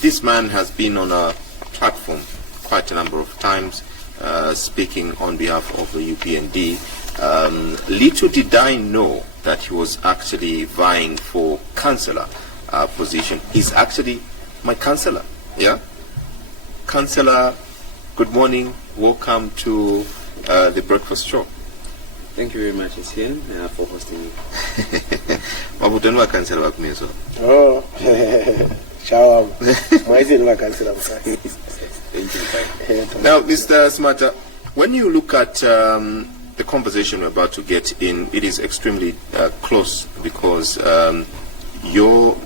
this man has been on a platform quite a number of times, speaking on behalf of the UPND. Little did I know that he was actually vying for councillor position. He's actually my councillor. Yeah, councillor. Good morning. Welcome to the breakfast show. Thank you very much, Etienne, for hosting me. Mabutanwa councillor wakumezo. Oh, ciao. Now, Mr. Simataa, when you look at the conversation we're about to get in, it is extremely close because your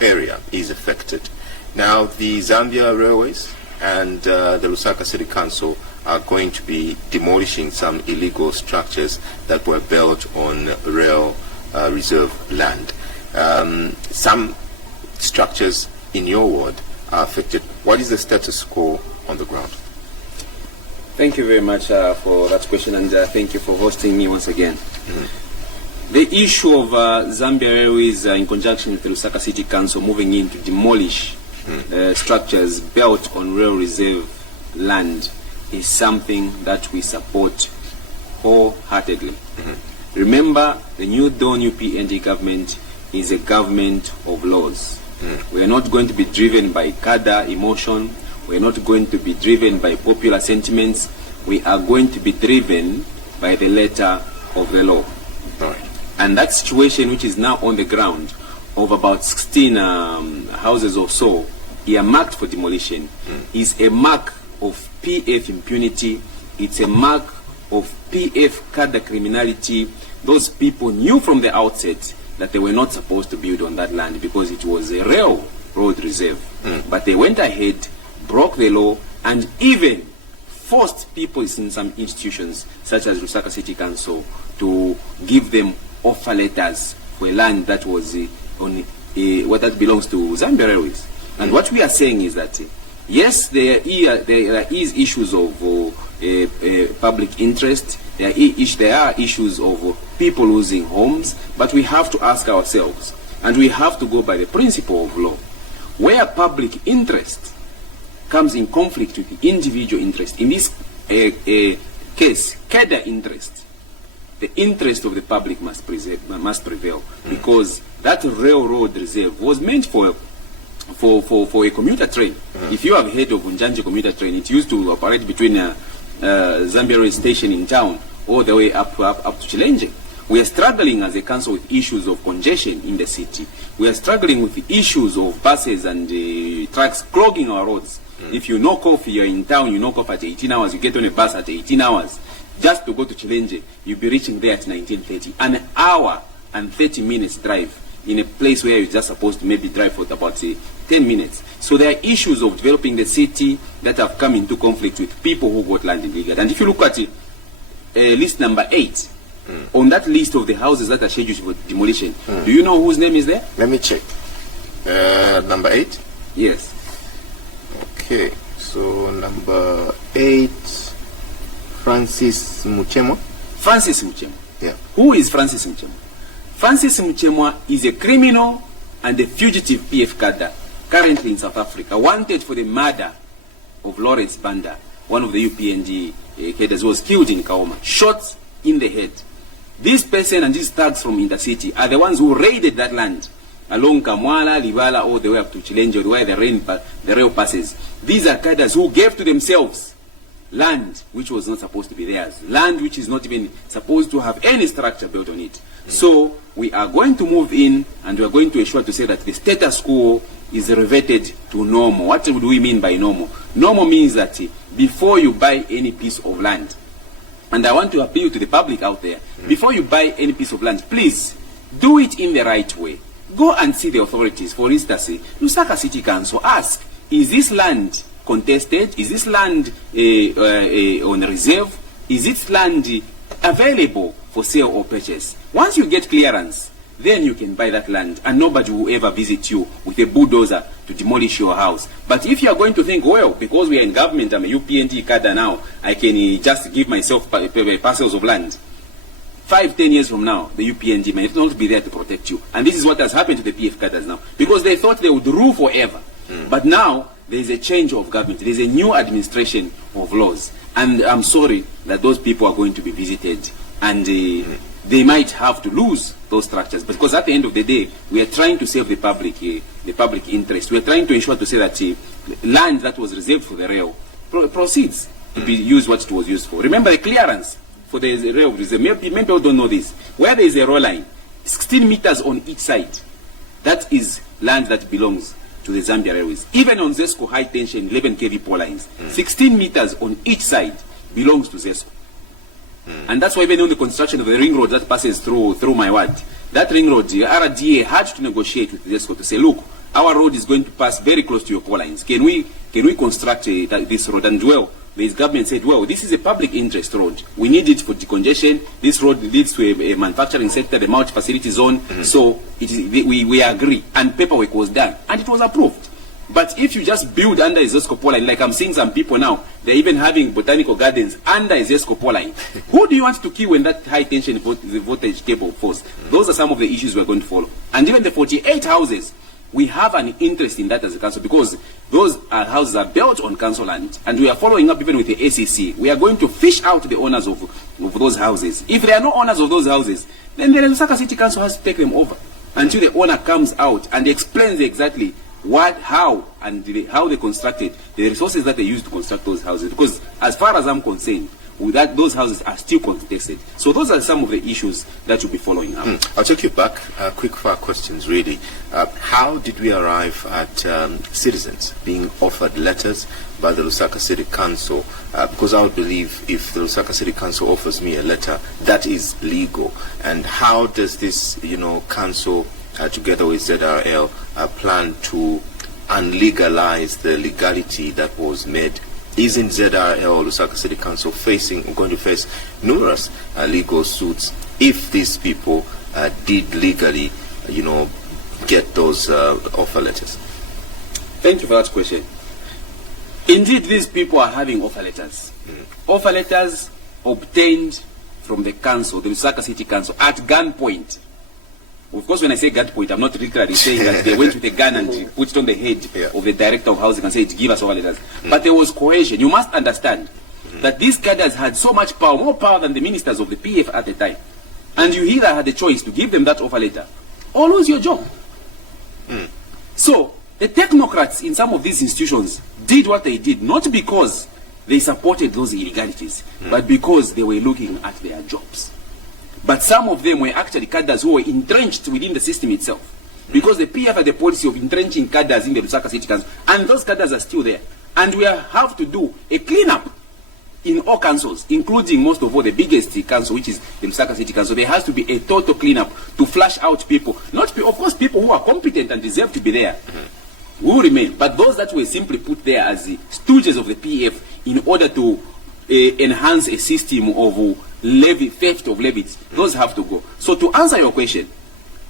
area is affected. Now, the Zambia Railways and the Lusaka City Council are going to be demolishing some illegal structures that were built on rail reserve land. Some structures in your ward are affected. What is the status quo on the ground? Thank you very much for that question, and thank you for hosting me once again. The issue of Zambia Railways in conjunction with the Lusaka City Council moving in to demolish structures built on rail reserve land is something that we support wholeheartedly. Remember, the New Dawn UPND government is a government of laws. We are not going to be driven by cadre emotion. We are not going to be driven by popular sentiments. We are going to be driven by the letter of the law. And that situation which is now on the ground of about 16 houses or so earmarked for demolition is a mark of PF impunity. It's a mark of PF cadre criminality. Those people knew from the outset that they were not supposed to build on that land because it was a railroad reserve. But they went ahead, broke the law, and even forced people in some institutions, such as Lusaka City Council, to give them offer letters for a land that was on what that belongs to Zambia Railways. And what we are saying is that yes, there is issues of public interest. There are issues of people losing homes, but we have to ask ourselves, and we have to go by the principle of law, where public interest comes in conflict with the individual interest. In this case, cadre interest, the interest of the public must prevail, because that railroad reserve was meant for a commuter train. If you have heard of Unjanje commuter train, it used to operate between Zambia Railway Station in town all the way up to Chilenge. We are struggling as a council with issues of congestion in the city. We are struggling with the issues of buses and trucks clogging our roads. If you knock off, you're in town, you knock off at 18 hours, you get on a bus at 18 hours. Just to go to Chilenge, you'll be reaching there at 19:30. An hour and 30 minutes drive in a place where you're just supposed to maybe drive for about 10 minutes. So there are issues of developing the city that have come into conflict with people who got land illegally. And if you look at list number 8, on that list of the houses that are scheduled for demolition, do you know whose name is there? Let me check. Number 8? Yes. Okay, so number 8, Francis Muchemwa. Francis Muchemwa. Yeah. Who is Francis Muchemwa? Francis Muchemwa is a criminal and a fugitive PF cadre currently in South Africa, wanted for the murder of Lawrence Banda, one of the UPND cadres who was killed in Kaoma, shot in the head. This person and these thugs from Intercity are the ones who raided that land along Kamwala, Libala, all the way up to Chilenge, where the rail passes. These are cadres who gave to themselves land which was not supposed to be theirs, land which is not even supposed to have any structure built on it. So we are going to move in, and we are going to ensure to say that the status quo is reverted to normal. What do we mean by normal? Normal means that before you buy any piece of land, and I want to appeal to the public out there, before you buy any piece of land, please do it in the right way. Go and see the authorities. For instance, Lusaka City Council, ask, is this land contested? Is this land on reserve? Is this land available for sale or purchase? Once you get clearance, then you can buy that land, and nobody will ever visit you with a bulldozer to demolish your house. But if you are going to think, well, because we are in government, I'm a UPND cadre now, I can just give myself parcels of land. 5, 10 years from now, the UPNG may not be there to protect you. And this is what has happened to the PF cadres now. Because they thought they would rule forever. But now, there is a change of government. There is a new administration of laws. And I'm sorry that those people are going to be visited. And they might have to lose those structures. Because at the end of the day, we are trying to save the public interest. We are trying to ensure to say that land that was reserved for the rail proceeds to be used what it was used for. Remember the clearance for the rail reserve. Many people don't know this. Where there is a raw line, 16 meters on each side, that is land that belongs to the Zambia Railways. Even on ZESCO high tension 11 kV pole lines, 16 meters on each side belongs to ZESCO. And that's why even on the construction of the ring road that passes through my ward, that ring road, the RDA had to negotiate with ZESCO to say, look, our road is going to pass very close to your pole lines. Can we construct this road? And well, the government said, well, this is a public interest road. We need it for decongestion. This road leads to a manufacturing sector, the multi-facility zone. So we agree. And paperwork was done. And it was approved. But if you just build under a ZESCO pole line, like I'm seeing some people now, they're even having botanical gardens under a ZESCO pole line. Who do you want to kill when that high tension voltage cable falls? Those are some of the issues we're going to follow. And even the 48 houses, we have an interest in that as a council because those houses are built on council land, and we are following up even with the ACC. We are going to fish out the owners of those houses. If there are no owners of those houses, then the Lusaka City Council has to take them over until the owner comes out and explains exactly how they constructed the resources that they used to construct those houses. Because as far as I'm concerned, with that, those houses are still contested. So those are some of the issues that you'll be following up. I'll take you back. Quick fire questions, really. How did we arrive at citizens being offered letters by the Lusaka City Council? Because I would believe if the Lusaka City Council offers me a letter, that is legal. And how does this, council, together with ZRL, plan to unlegalize the legality that was made? Isn't ZRL, Lusaka City Council, going to face numerous legal suits if these people did legally, get those offer letters? Thank you for that question. Indeed, these people are having offer letters. Offer letters obtained from the council, the Lusaka City Council, at gunpoint. Of course, when I say gunpoint, I'm not literally saying that they went with a gun and put it on the head of the director of housing and said, give us offer letters. But there was coercion. You must understand that these cadres had so much power, more power than the ministers of the PF at the time. And you either had the choice to give them that offer letter or lose your job. So, the technocrats in some of these institutions did what they did, not because they supported those illegalities, but because they were looking at their jobs. But some of them were actually cadres who were entrenched within the system itself. Because the PF had the policy of entrenching cadres in the Lusaka City Council. And those cadres are still there. And we have to do a cleanup in all councils, including most of all the biggest council, which is the Lusaka City Council. There has to be a total cleanup to flush out people. Not, of course, people who are competent and deserve to be there will remain. But those that were simply put there as the stooges of the PF in order to enhance a system of theft of levies, those have to go. So to answer your question,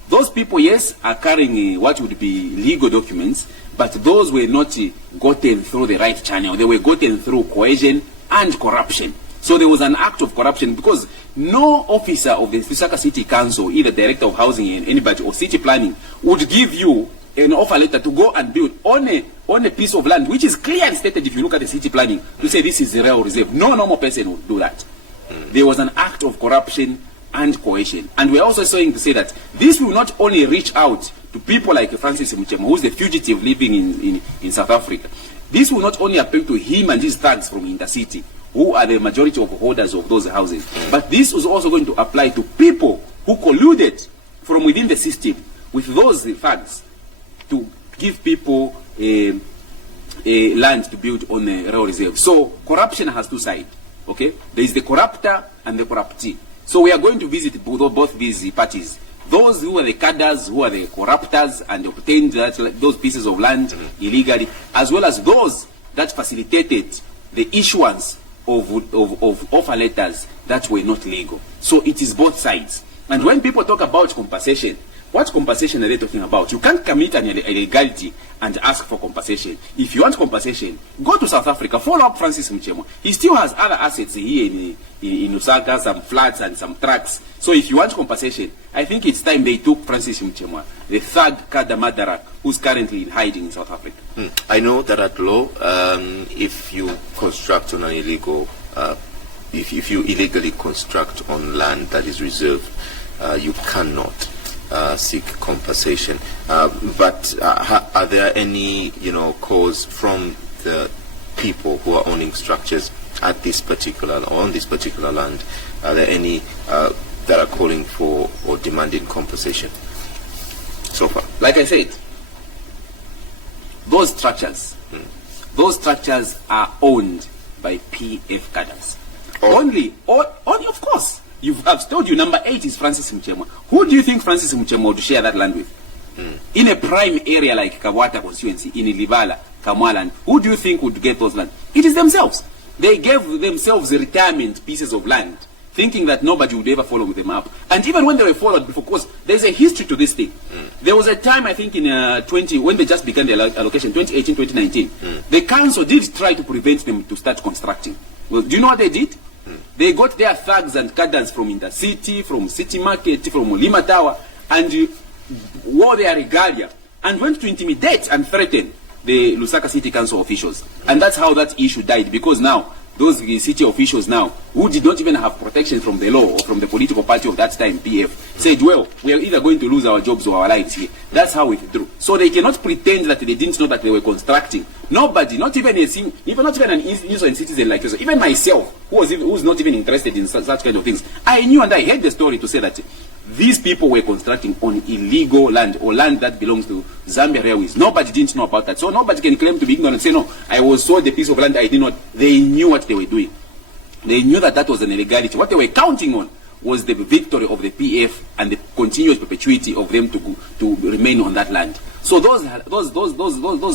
those people, yes, are carrying what would be legal documents, but those were not gotten through the right channel. They were gotten through coercion and corruption. So there was an act of corruption because no officer of the Lusaka City Council, either director of housing and anybody or city planning, would give you an offer letter to go and build on a piece of land which is clearly stated if you look at the city planning to say this is the rail reserve. No normal person would do that. There was an act of corruption and coercion. And we're also saying to say that this will not only reach out to people like Francis Muchema, who's the fugitive living in South Africa. This will not only appeal to him and his thugs from Intercity, who are the majority of holders of those houses, but this is also going to apply to people who colluded from within the system with those thugs to give people land to build on the rail reserve. So corruption has two sides. Okay, there is the corruptor and the corruptee. So we are going to visit both these parties. Those who are the cadres, who are the corruptors and obtained those pieces of land illegally, as well as those that facilitated the issuance of offer letters that were not legal. So it is both sides. And when people talk about compensation, what compensation are they talking about? You can't commit an illegality and ask for compensation. If you want compensation, go to South Africa, follow up Francis Mchemwa. He still has other assets here in Lusaka, some flats and some trucks. So if you want compensation, I think it's time they took Francis Mchemwa, the third cadre murderer who's currently in hiding in South Africa. I know that at law, if you construct on an illegal, if you illegally construct on land that is reserved, you cannot seek compensation. But are there any, calls from the people who are owning structures at this particular on this particular land? Are there any that are calling for or demanding compensation so far? Like I said, those structures are owned by PF cadres. Only, of course. I've told you, number 8 is Francis Mchemwa. Who do you think Francis Mchemwa would share that land with? In a prime area like Kabwata constituency, in Ilibala, Kamwaland, who do you think would get those land? It is themselves. They gave themselves retirement pieces of land, thinking that nobody would ever follow them up. And even when they were followed, of course, there's a history to this thing. There was a time, I think, in when they just began the allocation, 2018, 2019, the council did try to prevent them to start constructing. Well, do you know what they did? They got their thugs and cadres from Intercity, from City Market, from Simataa, and wore their regalia and went to intimidate and threaten the Lusaka City Council officials. And that's how that issue died, because now those city officials now, who did not even have protection from the law or from the political party of that time, PF, said, well, we are either going to lose our jobs or our lives here. That's how we withdrew. So they cannot pretend that they didn't know that they were constructing. Nobody, not even an innocent citizen like yourself, even myself, who's not even interested in such kind of things, I knew and I heard the story to say that these people were constructing on illegal land, or land that belongs to Zambia Railways. Nobody didn't know about that. So nobody can claim to be ignorant and say, no, I was sold a piece of land I did not. They knew what they were doing. They knew that that was an illegality. What they were counting on was the victory of the PF and the continuous perpetuity of them to remain on that land. So those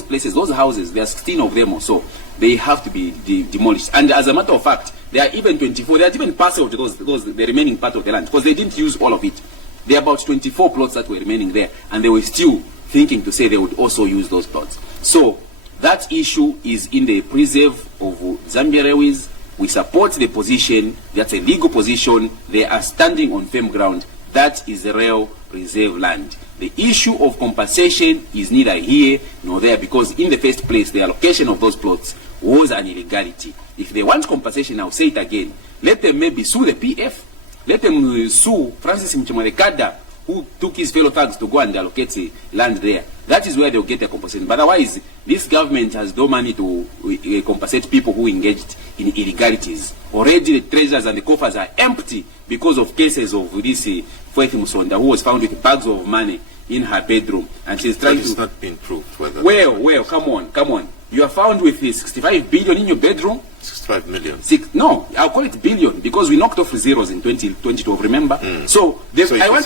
places, those houses, there are 16 of them or so, they have to be demolished. And as a matter of fact, there are even 24, there are even parcels of the remaining part of the land, because they didn't use all of it. There are about 24 plots that were remaining there, and they were still thinking to say they would also use those plots. So that issue is in the preserve of Zambia Railways. We support the position. That's a legal position. They are standing on firm ground. That is the rail reserve land. The issue of compensation is neither here nor there, because in the first place, the allocation of those plots was an illegality. If they want compensation, I'll say it again, let them maybe sue the PF, let them sue Francis Mchemwa, the cadre who took his fellow thugs to go and allocate the land there. That is where they'll get their compensation. But otherwise, this government has no money to compensate people who engaged in illegalities. Already the treasures and the coffers are empty because of cases of this Faith Musonda, who was found with bags of money in her bedroom, and she's trying to... It's not been proved whether... Well, come on. You are found with 65 billion in your bedroom? 65 million. No, I'll call it billion, because we knocked off zeros in 2012, remember? So I want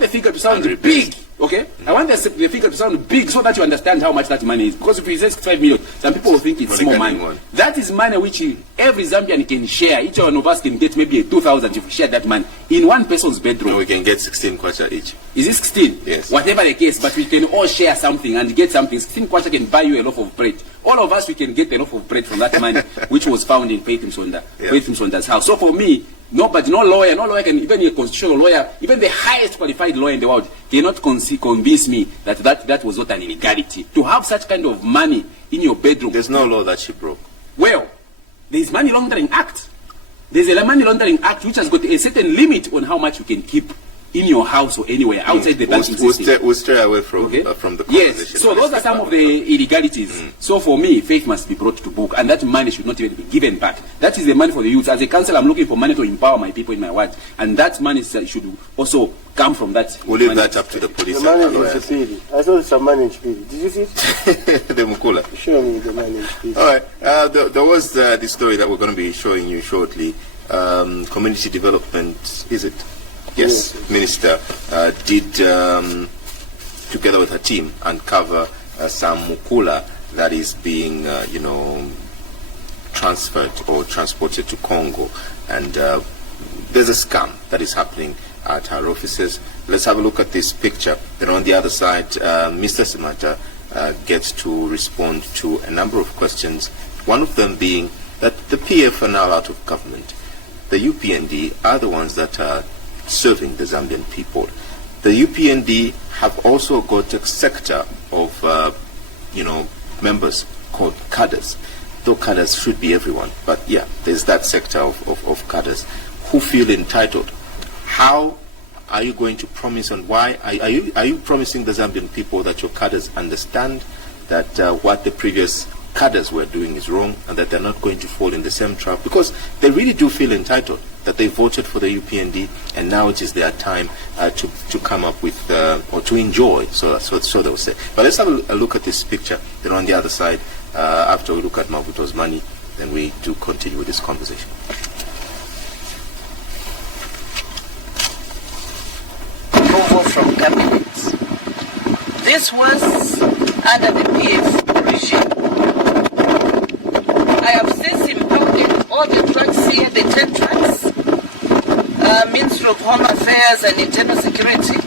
the figure to sound big, okay? I want the figure to sound big so that you understand how much that money is. Because if we say 65 million, some people will think it's small money. That is money which every Zambian can share. Each one of us can get maybe 2,000 if we share that money in one person's bedroom. No, we can get 16 kwacha each. Is it 16? Yes. Whatever the case, but we can all share something and get something. 16 kwacha can buy you a loaf of bread. All of us, we can get a loaf of bread from that money which was found in Faith Msonda's house. So for me, no lawyer can, even a constitutional lawyer, even the highest qualified lawyer in the world, cannot convince me that was not an illegality. To have such kind of money in your bedroom. There's no law that she broke. Well, there's Money Laundering Act. There's a Money Laundering Act which has got a certain limit on how much you can keep in your house or anywhere outside the banking system. We'll stray away from the conversation. Yes, so those are some of the illegalities. So for me, faith must be brought to book, and that money should not even be given back. That is the money for the youth. As a council, I'm looking for money to empower my people in my ward, and that money should also come from that. We'll leave that up to the police. The money is a bill. I saw some money in bill. Did you see it? The Mukula. Show me the money in bill. All right. There was the story that we're going to be showing you shortly. Community development, is it? Yes, Minister did, together with her team, uncover some mukula that is being, transferred or transported to Congo. And there's a scam that is happening at her offices. Let's have a look at this picture. Then on the other side, Mr. Simataa gets to respond to a number of questions, one of them being that the PF are now out of government. The UPND are the ones that are serving the Zambian people. The UPND have also got a sector of, members called cadres. Though cadres should be everyone, but yeah, there's that sector of cadres who feel entitled. How are you going to promise, and why are you promising the Zambian people that your cadres understand that what the previous cadres were doing is wrong, and that they're not going to fall in the same trap? Because they really do feel entitled, that they voted for the UPND, and now it is their time to come up with or to enjoy. So they will say. But let's have a look at this picture. Then on the other side, after we look at Mabuto's money, then we do continue with this conversation. Approval from cabinet. This was under the PF regime. I have since impounded all the trucks here, the 10 trucks. Ministry of Home Affairs and Internal Security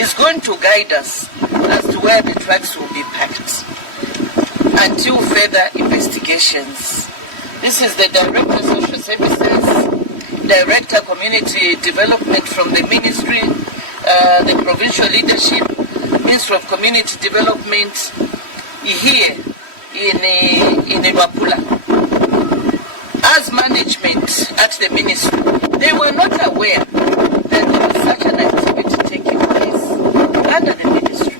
is going to guide us as to where the trucks will be packed until further investigations. This is the Director of Social Services, Director Community Development from the Ministry, the Provincial Leadership, Ministry of Community Development here in Iwapula. As management at the Ministry, they were not aware that there was such an activity taking place under the Ministry.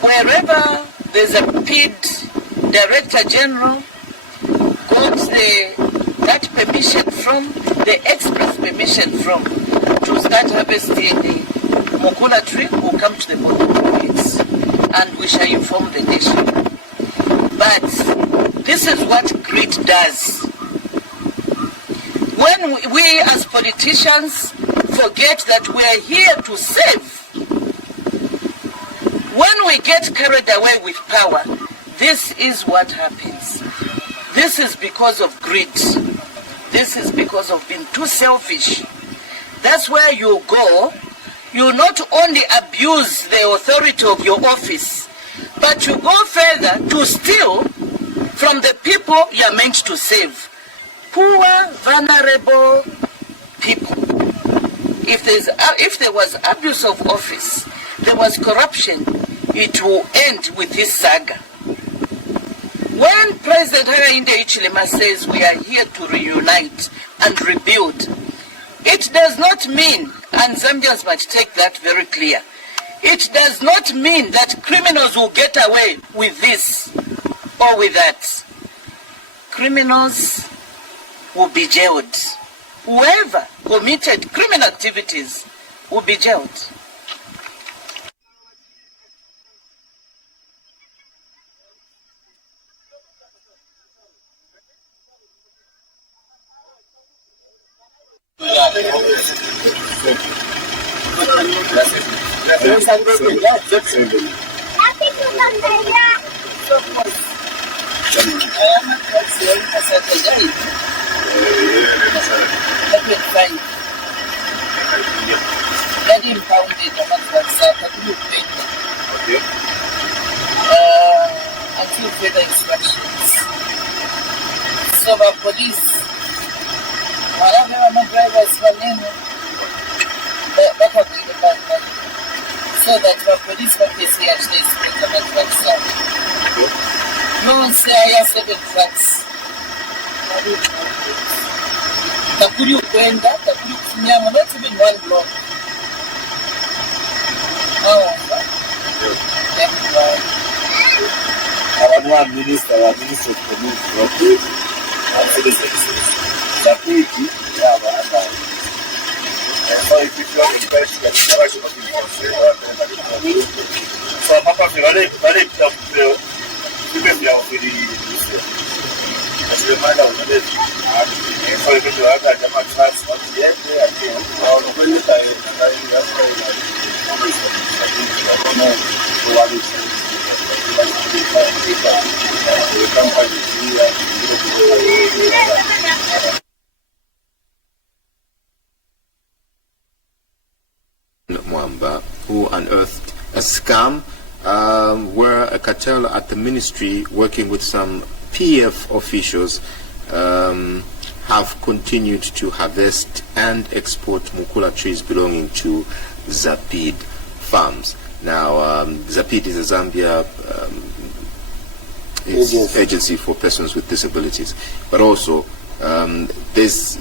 Wherever there's a PID Director General got that permission from, the express permission from, to start harvesting the Mukula tree, will come to the board of points, and we shall inform the nation. But this is what greed does. When we as politicians forget that we are here to save, when we get carried away with power, this is what happens. This is because of greed. This is because of being too selfish. That's where you go. You not only abuse the authority of your office, but you go further to steal from the people you are meant to save. Poor, vulnerable people. If there was abuse of office, there was corruption, it will end with this saga. When President Hakainde Hichilema says we are here to reunite and rebuild, it does not mean, and Zambians must take that very clear, it does not mean that criminals will get away with this or with that. Criminals will be jailed. Whoever committed criminal activities will be jailed. Until further instructions. So the police, whatever my drivers were named, so that the police can see actually split the trucks out. No say I have 7 trucks. Takuri Ukwenda, Takuri Kunyama, not even one block. Oh, that's right. Our minister of community and citizens. Security, so if you want to question the situation of the so Papa very tough to get the as a reminder of the so if you have that much chance not yet, I think all of Mwamba, who unearthed a scam where a cartel at the ministry, working with some PF officials, have continued to harvest and export mukula trees belonging to Zapid farms. Now, Zapid is a Zambia agency for persons with disabilities, but also there's,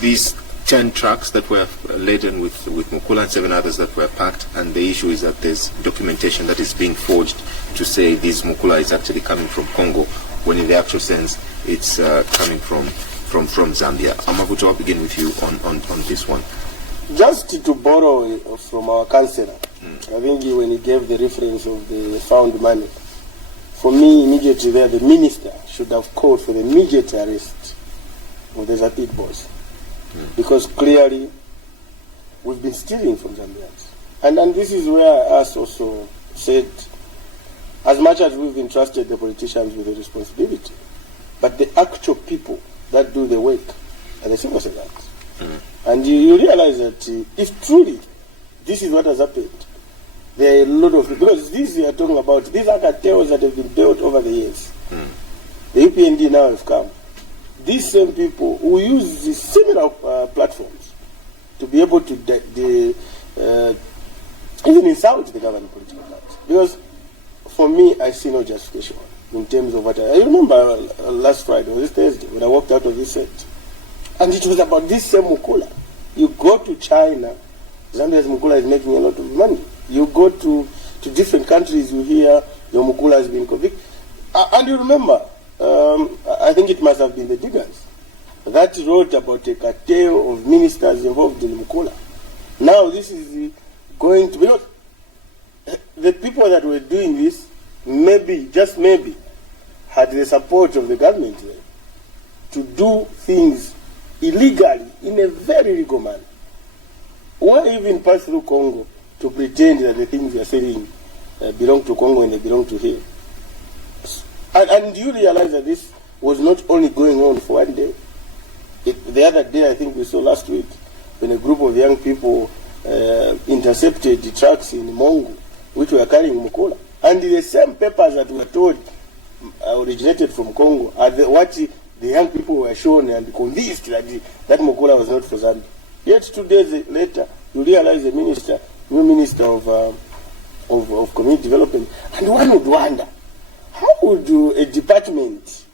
these 10 trucks that were laden with mukula and 7 others that were packed, and the issue is that there's documentation that is being forged to say this mukula is actually coming from Congo, when in the actual sense it's coming from Zambia. Amavuto, I'll begin with you on this one. Just to borrow from our councillor, I think when he gave the reference of the found money, for me immediately there the minister should have called for the immediate arrest of the Zapid boss. Because clearly we've been stealing from Zambians. And this is where us also said, as much as we've entrusted the politicians with the responsibility, but the actual people that do the work are the civil servants. And you realize that if truly this is what has happened, there are a lot of, because these we are talking about, these are cartels that have been built over the years. The UPND now have come. These same people who use these similar platforms to be able to even insult the government political party. Because for me, I see no justification in terms of what I remember last Friday or this Thursday when I walked out of this set. And it was about this same mukula. You go to China, Zambia's mukula is making a lot of money. You go to different countries, you hear your mukula has been convicted. And you remember, I think it must have been the diggers that wrote about a cartel of ministers involved in mukula. Now this is going to be, the people that were doing this, maybe, just maybe, had the support of the government there to do things illegally in a very legal manner. Why even pass through Congo to pretend that the things we are selling belong to Congo and they belong to here? And you realize that this was not only going on for one day. The other day, I think we saw last week, when a group of young people intercepted the trucks in Mongo, which were carrying mukula. And the same papers that were told originated from Congo are what the young people were shown and convinced that that mukula was not for Zambia. Yet 2 days later, you realize the new minister of community development, and one would wonder, how would a department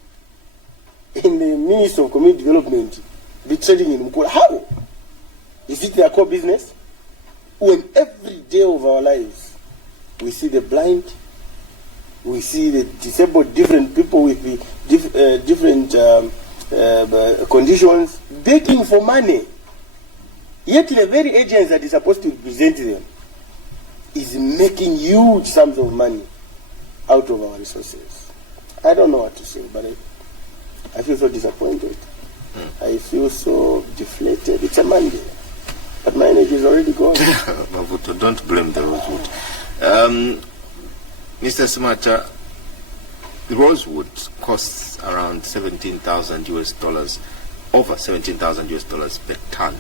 in the Ministry of Community Development be trading in mukula? How? Is it their core business? When every day of our lives we see the blind, we see the disabled, different people with the different conditions begging for money. Yet the very agents that is supposed to represent them is making huge sums of money out of our resources. I don't know what to say, but I feel so disappointed. I feel so deflated. It's a Monday, but my energy is already gone. Mavuto, don't blame the rosewood. Mr. Simataa, the rosewood costs around $17,000 over $17,000 per ton.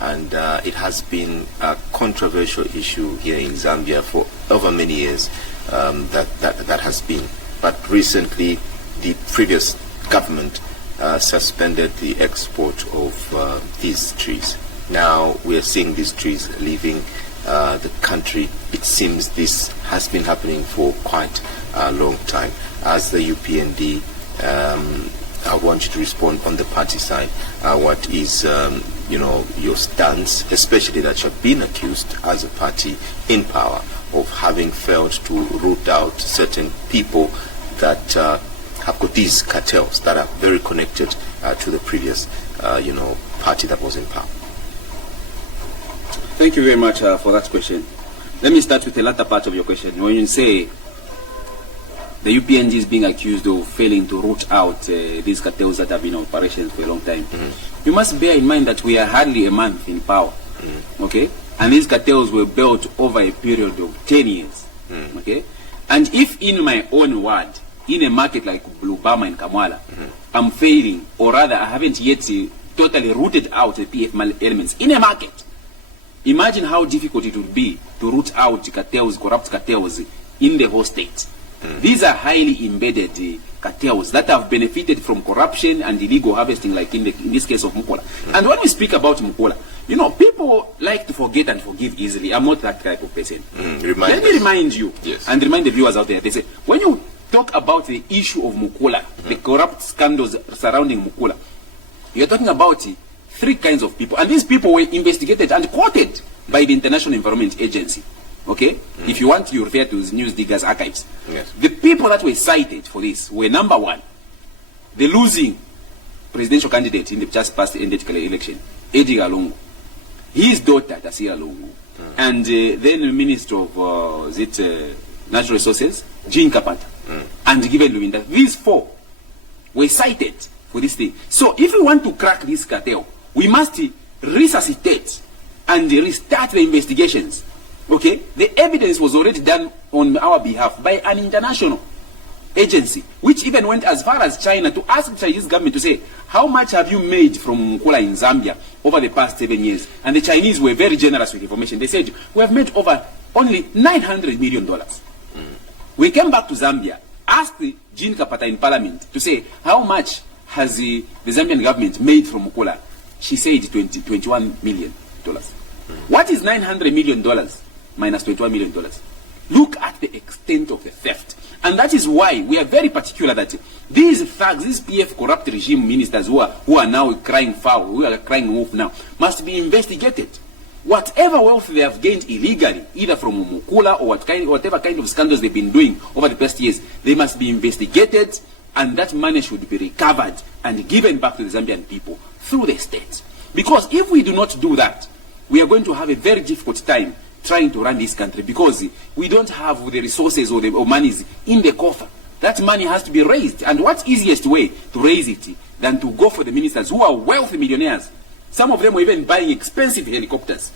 And it has been a controversial issue here in Zambia for over many years. That has been. But recently, the previous government suspended the export of these trees. Now we are seeing these trees leaving the country. It seems this has been happening for quite a long time. As the UPND, I want you to respond on the party side. What is your stance, especially that you've been accused as a party in power of having failed to root out certain people that have got these cartels that are very connected to the previous party that was in power? Thank you very much for that question. Let me start with the latter part of your question. When you say the UPND is being accused of failing to root out these cartels that have been in operations for a long time, you must bear in mind that we are hardly a month in power, okay? And these cartels were built over a period of 10 years, okay? And if in my own word, in a market like Lubama and Kamwala, I'm failing, or rather I haven't yet totally rooted out the PF elements in a market, imagine how difficult it would be to root out cartels, corrupt cartels in the whole state. These are highly embedded cartels that have benefited from corruption and illegal harvesting, like in this case of Mukola. And when we speak about Mukola, you know, people like to forget and forgive easily. I'm not that type of person. Let me remind you, and remind the viewers out there, they say, when you talk about the issue of Mukola, the corrupt scandals surrounding Mukola, you're talking about 3 kinds of people. And these people were investigated and quoted by the International Environment Agency. Okay? If you want, you refer to News Diggers Archives. The people that were cited for this were, number 1, the losing presidential candidate in the just past ended election, Edgar Lungu, his daughter, Tasia Lungu, and then the Minister of Natural Resources, Jean Kapata, and Given Luwinda. These 4 were cited for this thing. So if we want to crack this cartel, we must resuscitate and restart the investigations. Okay, the evidence was already done on our behalf by an international agency, which even went as far as China to ask the Chinese government to say, how much have you made from Mukola in Zambia over the past 7 years? And the Chinese were very generous with information. They said, we have made over only $900 million. We came back to Zambia, asked Jean Kapata in parliament to say, how much has the Zambian government made from Mukola? She said $21 million. What is $900 million minus $21 million? Look at the extent of the theft. And that is why we are very particular that these thugs, these PF corrupt regime ministers who are now crying foul, who are crying wolf now, must be investigated. Whatever wealth they have gained illegally, either from Mukola or whatever kind of scandals they've been doing over the past years, they must be investigated, and that money should be recovered and given back to the Zambian people through the state. Because if we do not do that, we are going to have a very difficult time trying to run this country, because we don't have the resources or monies in the coffer. That money has to be raised. And what easiest way to raise it than to go for the ministers who are wealthy millionaires? Some of them were even buying expensive helicopters.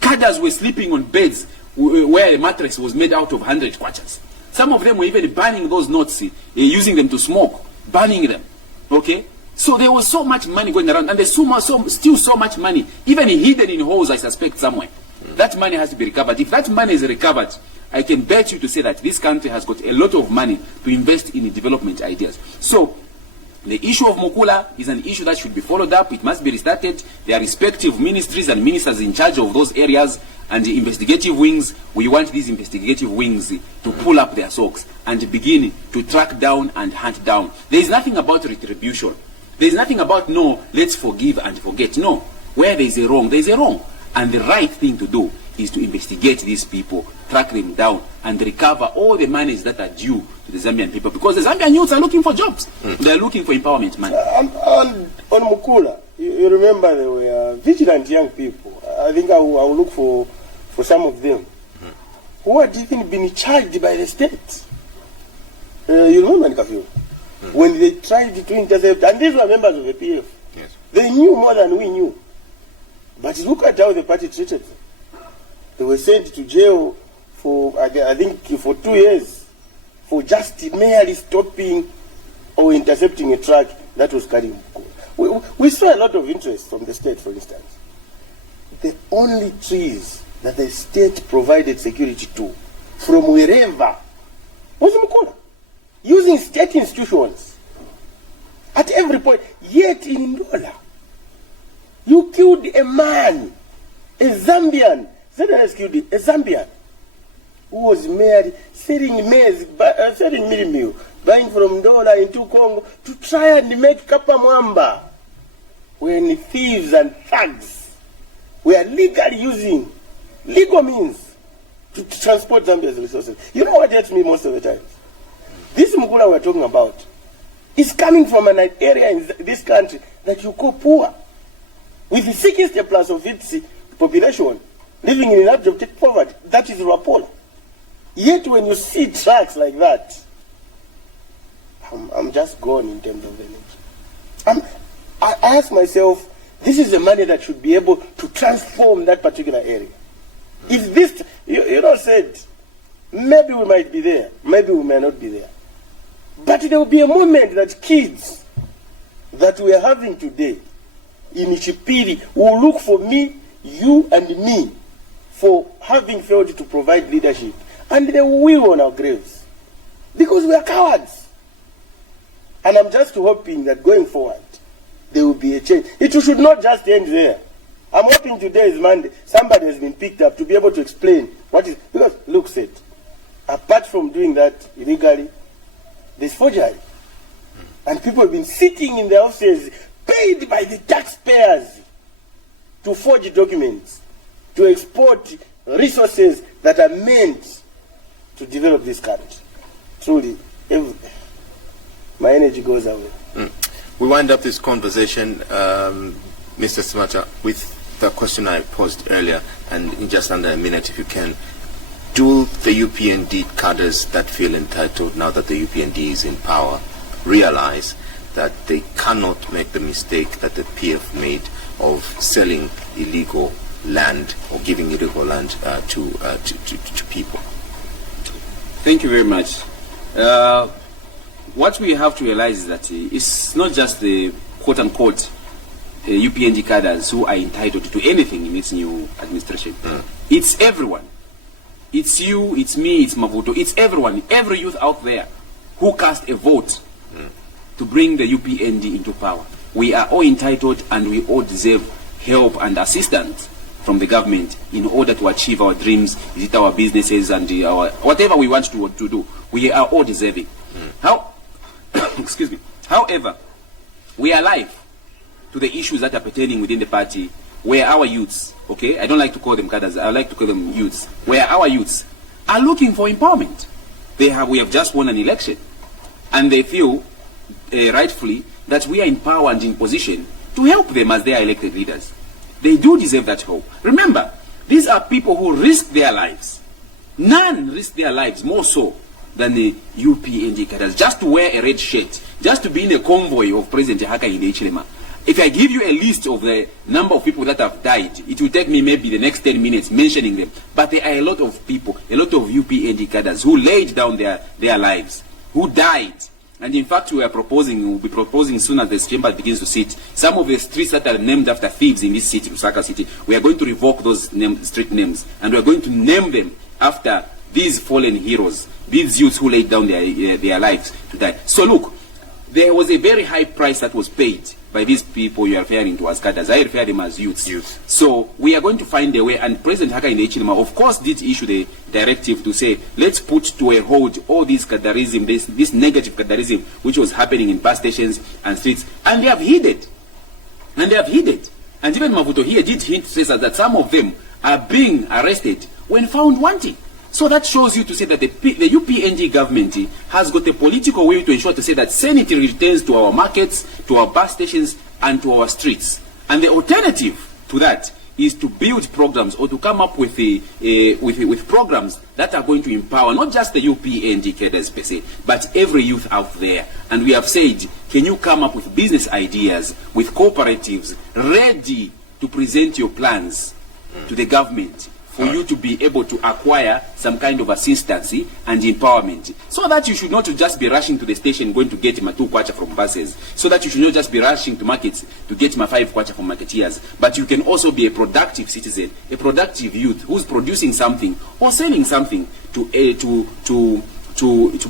Cadres were sleeping on beds where a mattress was made out of 100 kwachas. Some of them were even burning those notes, using them to smoke, burning them. Okay? So there was so much money going around, and there's still so much money, even hidden in holes, I suspect, somewhere. That money has to be recovered. If that money is recovered, I can bet you to say that this country has got a lot of money to invest in development ideas. So the issue of Mukola is an issue that should be followed up. It must be restarted. There are respective ministries and ministers in charge of those areas, and the investigative wings. We want these investigative wings to pull up their socks and begin to track down and hunt down. There is nothing about retribution. There is nothing about, no, let's forgive and forget. No. Where there is a wrong, there is a wrong. And the right thing to do is to investigate these people, track them down, and recover all the monies that are due to the Zambian people. Because the Zambian youths are looking for jobs. They are looking for empowerment money. On Mukola, you remember there were vigilant young people. I think I will look for some of them who had even been charged by the state. You remember, Nkafio? When they tried to intercept, and these were members of the PF. Yes. They knew more than we knew. But look at how the party treated them. They were sent to jail for, I think, for 2 years for just merely stopping or intercepting a truck that was carrying coal. We saw a lot of interest from the state, for instance. The only trees that the state provided security to, from wherever, was Mukola, using state institutions at every point. Yet in Ndola, you killed a man, a Zambian. Zambia killed a Zambian who was married, selling maize, selling meal, buying from Ndola into Congo to try and make Kapa Mwamba, when thieves and thugs were legally using legal means to transport Zambia's resources. You know what hurts me most of the time? This Mukola we're talking about is coming from an area in this country that you call poor, with the 60+ of its population living in an abject poverty. That is Rapola. Yet when you see tracks like that, I'm just gone in terms of energy. I ask myself, this is the money that should be able to transform that particular area. If this, you know, said, maybe we might be there, maybe we may not be there. But there will be a moment that kids that we are having today in Ichipiri will look for me, you and me, for having failed to provide leadership and they will weep on our graves. Because we are cowards. And I'm just hoping that going forward, there will be a change. It should not just end there. I'm hoping today is Monday. Somebody has been picked up to be able to explain what is... Because, look, said, apart from doing that illegally, there's forgery. And people have been sitting in their offices, paid by the taxpayers, to forge documents, to export resources that are meant to develop this country. Truly, my energy goes away. We wind up this conversation, Mr. Simataa, with the question I posed earlier, and in just under a minute, if you can. Do the UPND cadres that feel entitled now that the UPND is in power realize that they cannot make the mistake that the PF made of selling illegal land or giving illegal land to people? Thank you very much. What we have to realize is that it's not just the quote-unquote UPND cadres who are entitled to anything in this new administration. It's everyone. It's you, it's me, it's Mavuto, it's everyone, every youth out there who cast a vote to bring the UPND into power. We are all entitled and we all deserve help and assistance from the government in order to achieve our dreams, visit our businesses and our whatever we want to do. We are all deserving. Excuse me. However, we are alive to the issues that are pertaining within the party where our youths, okay, I don't like to call them cadres, I like to call them youths, where our youths are looking for empowerment. We have just won an election and they feel rightfully that we are in power and in position to help them as their elected leaders. They do deserve that hope. Remember, these are people who risk their lives. None risk their lives more so than the UPND cadres, just to wear a red shirt, just to be in a convoy of President Hakainde Hichilema. If I give you a list of the number of people that have died, it will take me maybe the next 10 minutes mentioning them. But there are a lot of people, a lot of UPND cadres who laid down their lives, who died. And in fact, we'll be proposing soon as this chamber begins to sit, some of the streets that are named after thieves in this city, Lusaka city, we are going to revoke those street names. And we are going to name them after these fallen heroes, these youths who laid down their lives to die. So look, there was a very high price that was paid by these people you are referring to as cadres. I refer them as youths. So we are going to find a way, and President Hakainde Hichilema of course did issue the directive to say, let's put to a hold all this cadreism, this negative cadreism which was happening in bus stations and streets, and they have heeded. And even Mavuto here did hint to say that some of them are being arrested when found wanting. So that shows you to say that the UPND government has got a political will to ensure to say that sanity returns to our markets, to our bus stations, and to our streets. And the alternative to that is to build programs or to come up with programs that are going to empower not just the UPND cadres per se, but every youth out there. And we have said, can you come up with business ideas, with cooperatives, ready to present your plans to the government, for you to be able to acquire some kind of assistance and empowerment, so that you should not just be rushing to the station going to get my 2 kwacha from buses, so that you should not just be rushing to markets to get my 5 kwacha from marketeers, but you can also be a productive citizen, a productive youth who's producing something or selling something to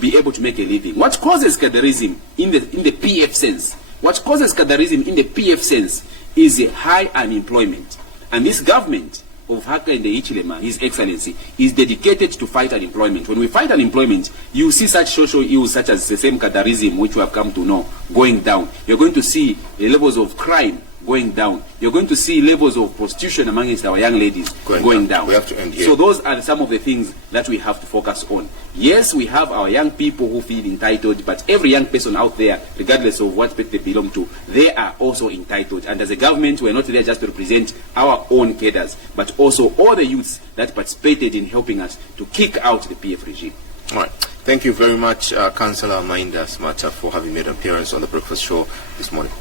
be able to make a living. What causes cadreism in the PF sense? What causes cadreism in the PF sense is a high unemployment, and this government of Hakainde Hichilema, His Excellency, is dedicated to fight unemployment. When we fight unemployment, you see such social ills such as the same cadreism which we have come to know going down. You're going to see the levels of crime going down. You're going to see levels of prostitution amongst our young ladies going down. We have to end here. So those are some of the things that we have to focus on. Yes, we have our young people who feel entitled, but every young person out there, regardless of what state they belong to, they are also entitled. And as a government, we're not there just to represent our own cadres, but also all the youths that participated in helping us to kick out the PF regime. All right. Thank you very much, Councillor Mainda Simataa, for having made an appearance on the Breakfast Show this morning.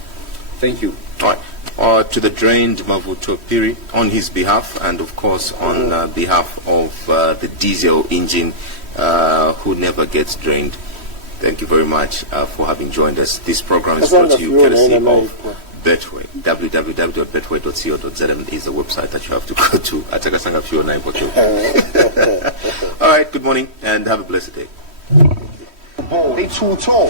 Thank you. All right. To the drained Mavuto Piri, on his behalf, and of course on behalf of the diesel engine who never gets drained, thank you very much for having joined us. This program is brought to you courtesy of Betway. www.betway.co.za is the website that you have to go to. Atakasanga Fio 942. All right, good morning and have a blessed day. They too tall.